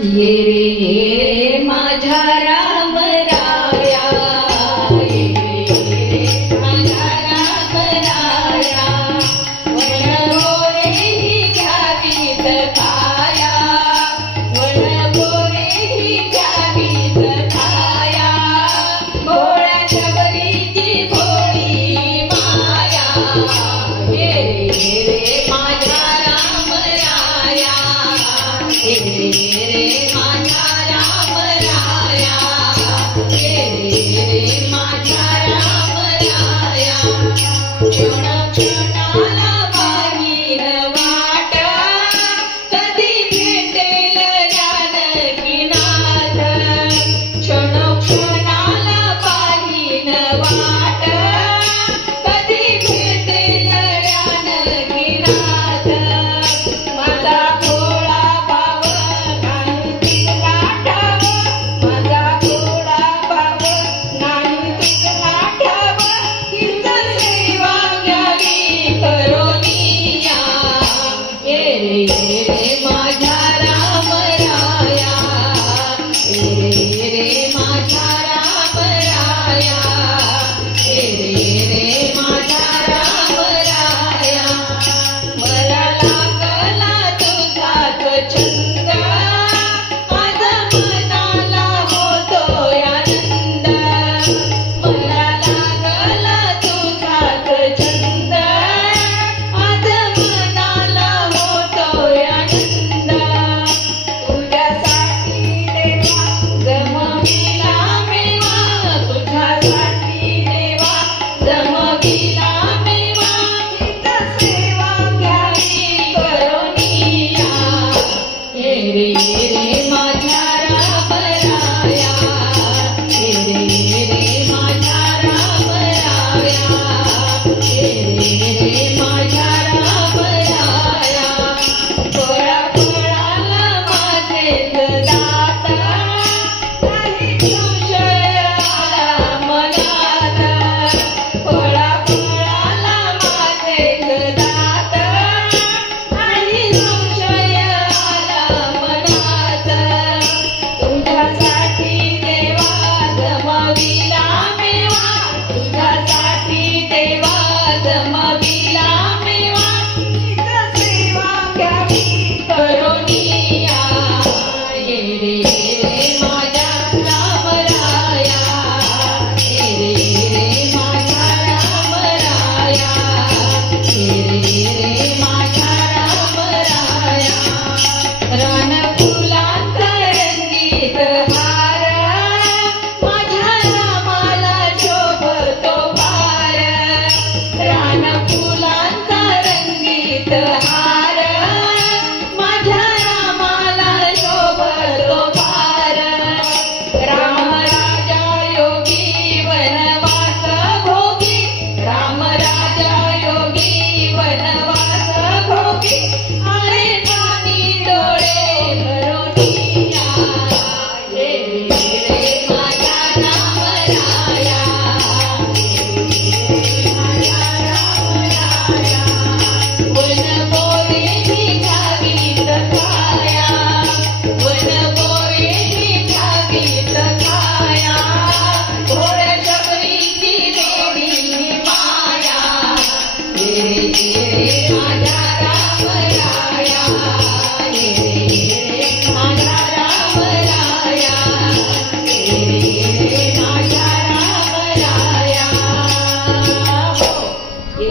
ये रे ये माझ्या राम राया, ये रे माझ्या राम राया, वण गोरे घ्यावीत खाया, वण गोरे घ्यावीत खाया, भोळ्या शबरीची भोळी माया, ये रे माझ्या राम राया, ये रे माझ्या राम राया, ये रे माझ्या राम राया, क्षण क्षणाला पाहीन वाट, कधी भेटेल जानकीनाथ, क्षण क्षणाला पाहीन वाट, कधी भेटेल जानकीनाथ, माझा भोळा भाव नाही तुला ठाव, माझा भोळा भाव नाही तुला ठाव, हीच सेवा घ्यावी करोनिया, ये रे माझ्या राम राया, ये रे माझ्या राम राया, ये रे माझ्या राम राया, मला लागला तुझाच छंद, माझा मनाला होतोय आनंद, मला लागला तुझाच छंद, माझा मनाला होतोय आनंद, तुझ्यासाठी देवा जमविला मेवा, तुझ्यासाठी देवा जमविला मेवा, हीच सेवा घ्यावी करोनिया, ये रे